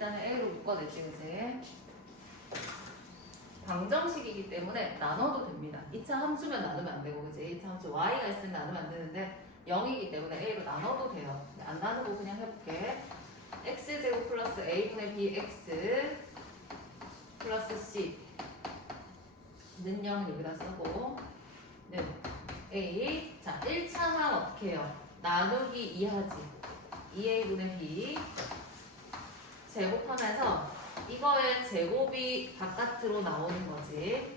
일단은 A로 묶어냈지, 그치? 방정식이기 때문에 나눠도 됩니다. 2차 함수면 나누면 안 되고, 그치? 2차 함수 Y가 있으면 나누면 안 되는데 0이기 때문에 A로 나눠도 돼요. 안 나누고 그냥 해볼게. X제곱 플러스 A분의 BX 플러스 C 는 0 여기다 쓰고 는 A. 자, 1차항 어떻게 해요? 나누기 2하지. 2A분의 B 제곱하면서 이거의 제곱이 바깥으로 나오는 거지.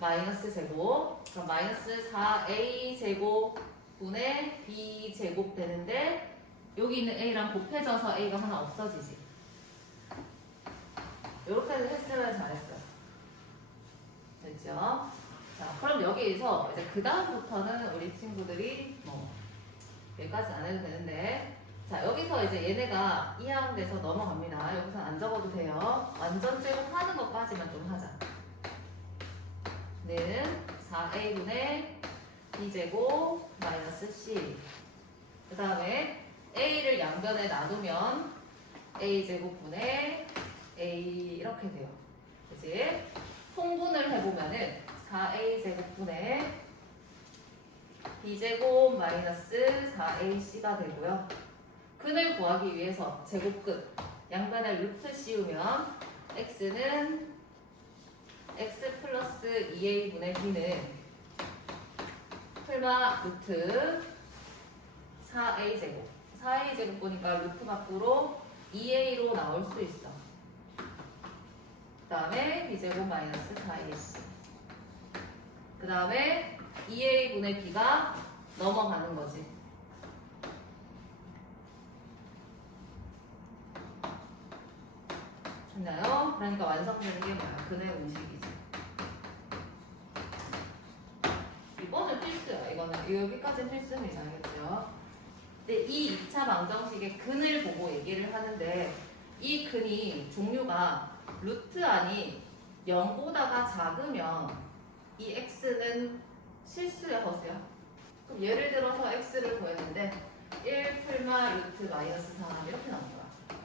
마이너스 제곱. 그럼 마이너스 4A 제곱분의 B 제곱 되는데 여기 있는 A랑 곱해져서 A가 하나 없어지지. 이렇게 했으면 잘했어요. 됐죠? 자, 그럼 여기에서 이제 그 다음부터는 우리 친구들이 뭐 여기까지 안 해도 되는데, 자, 여기서 이제 얘네가 이항돼서 넘어갑니다. 여기서 안 적어도 돼요. 완전 제곱하는 것까지만 좀 하자. 는 4A분의 B제곱 마이너스 C. 그 다음에 A를 양변에 나누면 A제곱분의 A 이렇게 돼요. 그치? 통분을 해보면은 4A제곱분의 B제곱 마이너스 4AC가 되고요. 근을 구하기 위해서 제곱 끝 양변에 루트 씌우면 X는 X 플러스 2A분의 B는 풀마 루트 4A제곱 4A제곱 보니까 루트 밖으로 2A로 나올 수 있어. 그 다음에 B제곱 마이너스 4AC. 그 다음에 2A분의 B가 넘어가는 거지. 됐나요? 그러니까 완성되는 게 뭐야? 근의 공식이지. 이거는 필수야. 이거는 여기까지는 필수입니다. 알겠죠? 근데 이 2차 방정식의 근을 보고 얘기를 하는데 이 근이 종류가 루트 안이 0보다가 작으면 이 x는 실수야, 허수야? 그럼 예를 들어서 x를 구했는데 1 풀마 루트 마이너스 3 이렇게 나온 거야.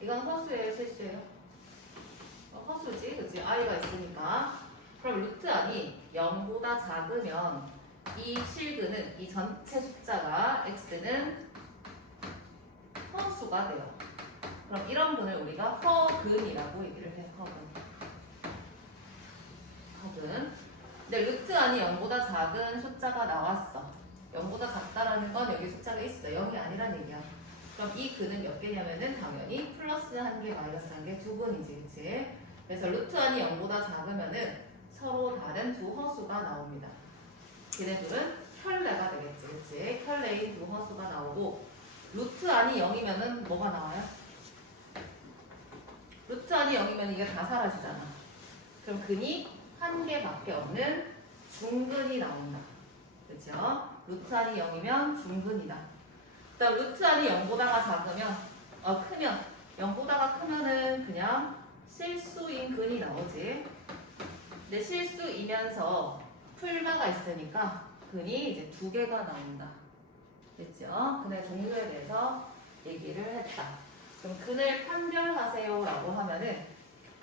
이건 허수예요, 실수예요? 허수지, 그치? i가 있으니까. 그럼 루트 안이 0보다 작으면 이 실근은 이 전체 숫자가 x는 허수가 돼요. 그럼 이런 분을 우리가 허근이라고 얘기를 해. 허근. 근데 루트 안이 0보다 작은 숫자가 나왔어. 0보다 작다라는 건 여기 숫자가 있어. 0이 아니란 얘기야. 그럼 이 근은 몇 개냐면은 당연히 플러스 1개, 마이너스 1개 두 근이지, 그치? 그래서 루트 안이 0보다 작으면은 서로 다른 두 허수가 나옵니다. 걔네들은 켤레가 되겠지, 그치? 켤레인 두 허수가 나오고, 루트 안이 0이면은 뭐가 나와요? 루트 안이 0이면 이게 다 사라지잖아. 그럼 근이 한 개밖에 없는 중근이 나온다. 그렇죠? 루트 안이 0이면 중근이다. 그다음 루트 안이 0보다가 작으면 크면 0보다가 크면은 그냥 실수인 근이 나오지. 근데 실수이면서 풀마가 있으니까 근이 이제 두 개가 나온다. 됐죠? 근의 종류에 대해서 얘기를 했다. 그럼 근을 판별하세요라고 하면은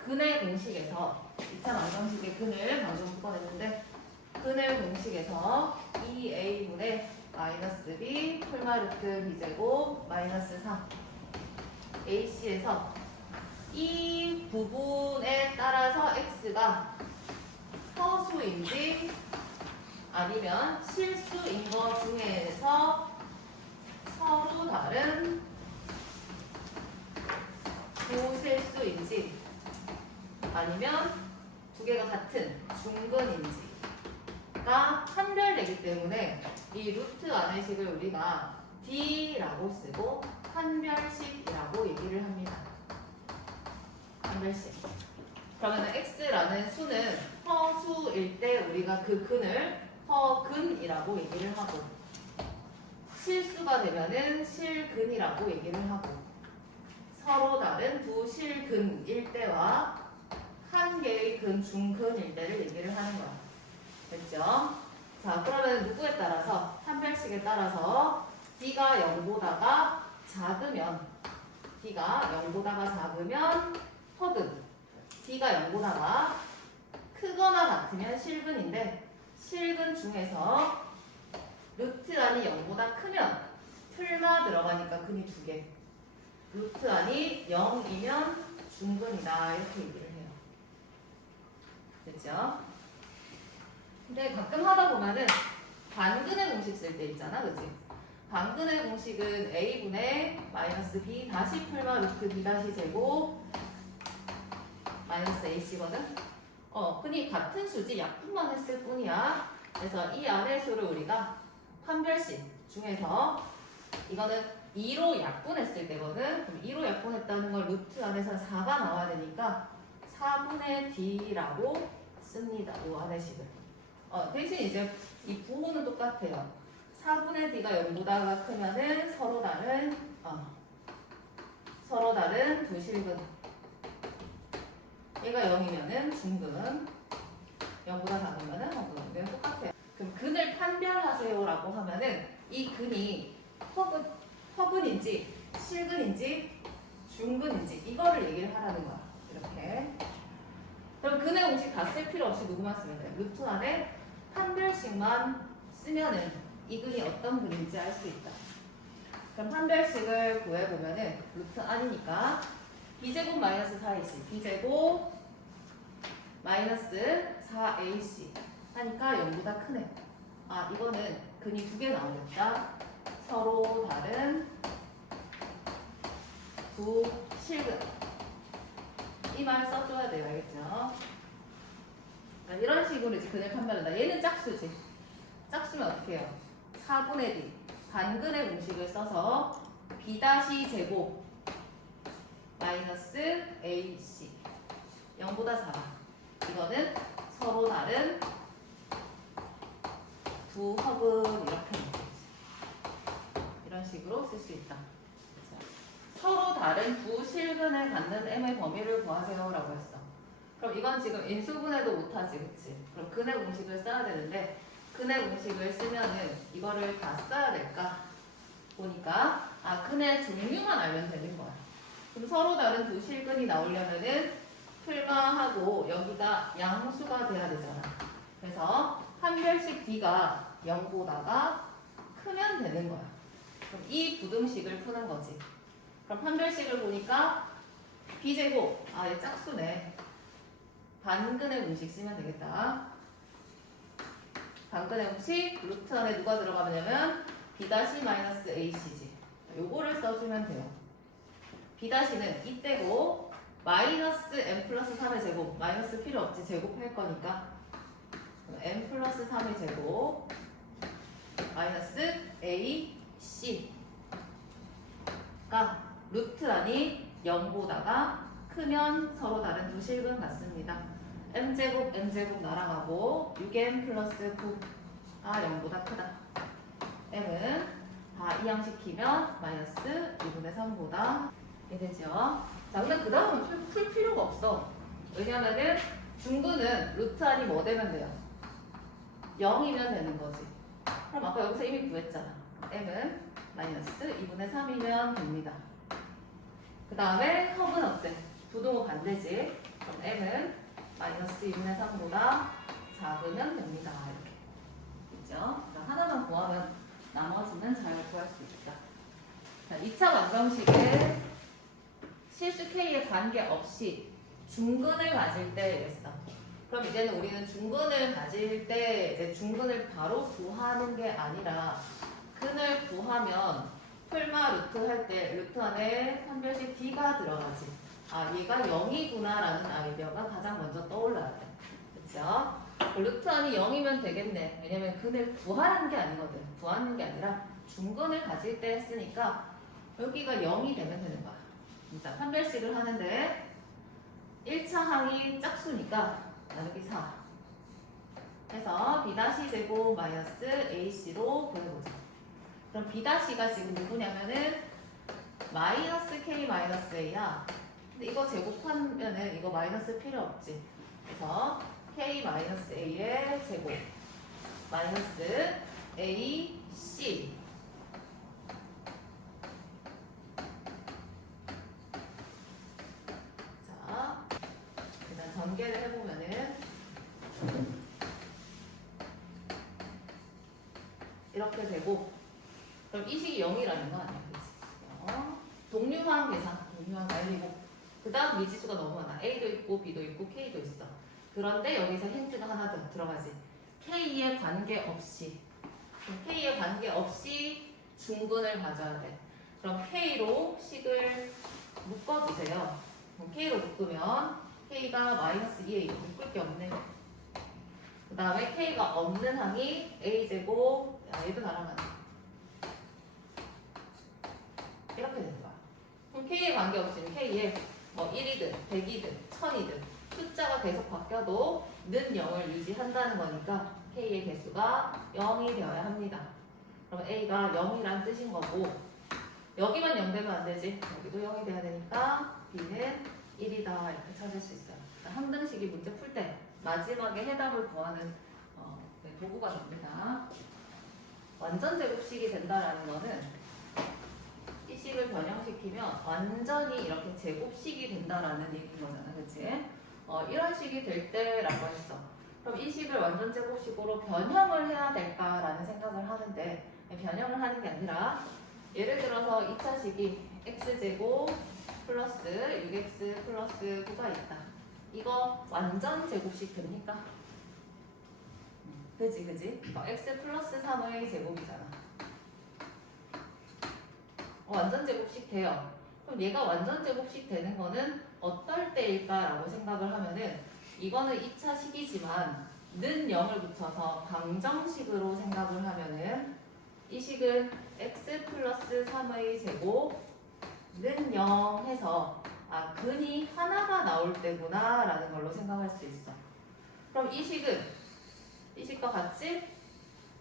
근의 공식에서 2차 방정식의 근을 방금 묶어냈는데 근의 공식에서 2A분의 마이너스 B 풀마 루트 B제곱 마이너스 3 AC에서 이 부분에 따라서 X가 허수인지 아니면 실수인 것 중에서 서로 다른 부실수인지 아니면 두 개가 같은 중근인지가 판별되기 때문에 이 루트 안의 식을 우리가 D라고 쓰고 판별식이라고 얘기를 합니다. 판별식. 그러면 X라는 수는 허수일 때 우리가 그 근을 허근이라고 얘기를 하고 실수가 되면은 실근이라고 얘기를 하고 서로 다른 두 실근일 때와 한 개의 근 중근일 때를 얘기를 하는 거야. 됐죠? 자, 그러면 누구에 따라서 판별식에 따라서 D가 0보다가 작으면 D가 0보다가 작으면 허근, D가 0보다가 크거나 같으면 실근인데 실근 중에서 루트 안이 0보다 크면 풀마 들어가니까 근이 2개. 루트 안이 0이면 중근이다 이렇게 얘기를 해요. 됐죠? 근데 가끔 하다 보면은 반근의 공식 쓸 때 있잖아, 그치? 반근의 공식은 A분의 마이너스 B 다시 풀마 루트 B 다시 제곱 마이너스 AC거든? 흔히 같은 수지 약분만 했을 뿐이야. 그래서 이 아래 수를 우리가 판별식 중에서 이거는 2로 약분했을 때거든. 그럼 2로 약분했다는 걸 루트 안에서 4가 나와야 되니까 4분의 D라고 씁니다. 이 안의 식을. 대신 이제 이 부호는 똑같아요. 4분의 D가 0보다 크면은 서로 다른 두 실근. 얘가 0이면은 중근, 0보다 작으면은 허근. 이건 똑같아요. 그럼 근을 판별하세요라고 하면은 이 근이 허근인지 실근인지 중근인지 이거를 얘기를 하라는 거야. 이렇게. 그럼 근의 공식 다 쓸 필요 없이 누구만 쓰면 돼요. 루트 안에 판별식만 쓰면은 이 근이 어떤 근인지 알 수 있다. 그럼 판별식을 구해보면은 루트 안이니까 b제곱 마이너스 4ac b제곱 마이너스 4ac 하니까 0보다 크네. 이거는 근이 2개 나오겠다. 서로 다른 두 실근. 이 말 써줘야 돼요. 알겠죠? 이런 식으로 이제 근을 판별한다. 얘는 짝수지. 짝수면 어떻게 해요? 4분의 D 반근의 공식을 써서 B 다시 제곱 마이너스 AC 0보다 작아. 이거는 서로 다른 두 허근 이렇게 이런 식으로 쓸 수 있다. 서로 다른 두 실근을 갖는 M의 범위를 구하세요 라고 했어. 그럼 이건 지금 인수분해도 못하지, 그치? 그럼 근의 공식을 써야 되는데 근의 공식을 쓰면은 이거를 다 써야 될까? 보니까 근의 종류만 알면 되는 거야. 그럼 서로 다른 두 실근이 나오려면은 풀마하고 여기가 양수가 돼야 되잖아. 그래서 판별식 D가 0보다가 크면 되는 거야. 그럼 이 부등식을 푸는 거지. 그럼 판별식을 보니까 B제곱, 얘 짝수네. 반근의 공식 쓰면 되겠다. 반근의 공식, 루트 안에 누가 들어가냐면 B-AC지. 요거를 써주면 돼요. B-는 이때고 마이너스 M 플러스 3의 제곱, 마이너스 필요 없지, 제곱할 거니까 M 플러스 3의 제곱 마이너스 AC 가 루트 안이 0보다가 크면 서로 다른 두 실근 같습니다. M제곱 날아가고 6M 플러스 9가 0보다 크다. M은 다 이항시키면 마이너스 2분의 3보다 되죠. 자, 근데 그 다음은 풀 필요가 없어. 왜냐면은 중근은 루트 안이 뭐 되면 돼요? 0이면 되는 거지. 그럼 아까 여기서 이미 구했잖아. M은 마이너스 2분의 3이면 됩니다. 그 다음에 허브는 어때? 부동호 반대지. 그럼 M은 마이너스 2분의 3보다 작으면 됩니다. 이렇게. 있죠? 하나만 구하면 나머지는 잘 구할 수 있다. 자, 2차 방정식에 실수 K에 관계없이 중근을 가질 때 이랬어. 그럼 이제는 우리는 중근을 가질 때 이제 중근을 바로 구하는 게 아니라 근을 구하면 풀마 루트 할 때 루트 안에 판별식 D가 들어가지. 얘가 0이구나 라는 아이디어가 가장 먼저 떠올라야 돼. 그쵸? 루트 안이 0이면 되겠네. 왜냐면 근을 구하는 게 아니거든. 구하는 게 아니라 중근을 가질 때 했으니까 여기가 0이 되면 되는 거야. 자, 판별식을 하는데 1차 항이 짝수니까 나누기 4 해서 B-제곱 마이너스 AC로 보내보자. 그럼 B-가 지금 누구냐면은 마이너스 K 마이너스 A야. 근데 이거 제곱하면은 이거 마이너스 필요 없지. 그래서 K 마이너스 A의 제곱 마이너스 AC 전개를 해보면은 이렇게 되고, 그럼 이 식이 0이라는 거 아니야? 그치? 동류항 계산, 동류항 알리고, 그 다음 미지수가 너무 많아. A도 있고 B도 있고 K도 있어. 그런데 여기서 힌트가 하나 더 들어가지. K에 관계없이, K에 관계없이 중근을 가져야 돼. 그럼 K로 식을 묶어주세요. 그럼 K로 묶으면 K가 마이너스 2A, 묶을 게 없네. 그 다음에 K가 없는 항이 A제곱, 얘도 날아가네. 이렇게 되는 거야. 그럼 K에 관계없이 K에 뭐 1이든 100이든 1000이든 숫자가 계속 바뀌어도 는 0을 유지한다는 거니까 K의 개수가 0이 되어야 합니다. 그럼 A가 0이란 뜻인 거고, 여기만 0 되면 안 되지. 여기도 0이 돼야 되니까 B는 1이다 이렇게 찾을 수 있어요. 함등식이 문제 풀 때 마지막에 해답을 구하는 도구가 됩니다. 완전 제곱식이 된다라는 거는 이 식을 변형시키면 완전히 이렇게 제곱식이 된다라는 얘기인 거잖아, 그치? 이런 식이 될 때라고 했어. 그럼 이 식을 완전 제곱식으로 변형을 해야 될까라는 생각을 하는데, 변형을 하는 게 아니라 예를 들어서 2차 식이 x제곱 플러스 6x 플러스 9가 있다. 이거 완전 제곱식 됩니까? 그지 그지? x 플러스 3의 제곱이잖아. 완전 제곱식 돼요. 그럼 얘가 완전 제곱식 되는 거는 어떨 때일까라고 생각을 하면은, 이거는 2차 식이지만 는 0을 붙여서 방정식으로 생각을 하면은, 이 식은 x 플러스 3의 제곱 는 0 해서 근이 하나가 나올 때구나 라는 걸로 생각할 수 있어. 그럼 이 식은 이 식과 같이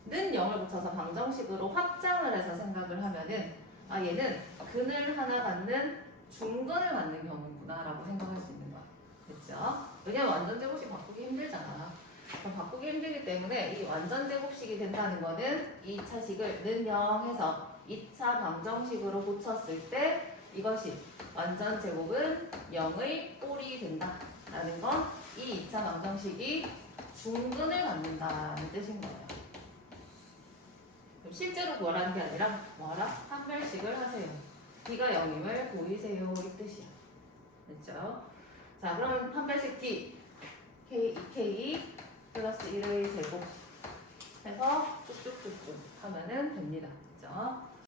는 0을 붙여서 방정식으로 확장을 해서 생각을 하면은, 얘는 근을 하나 갖는 중근을 갖는 경우구나 라고 생각할 수 있는 거야. 그렇죠? 왜냐면 완전 제곱식 바꾸기 힘들잖아. 그럼 바꾸기 힘들기 때문에 이 완전 제곱식이 된다는 거는 2차 식을 는 0 해서 2차 방정식으로 고쳤을 때 이것이 완전 제곱은 0의 꼴이 된다 라는 건 이 2차 방정식이 중근을 갖는다는 뜻인 거예요. 그럼 실제로 구하라는 게 아니라 뭐하라? 판별식을 하세요. B가 0임을 보이세요 이 뜻이야. 됐죠? 자, 그러면 판별식 D K2K 플러스 1의 제곱 해서 쭉쭉쭉쭉 하면은 됩니다. 그죠?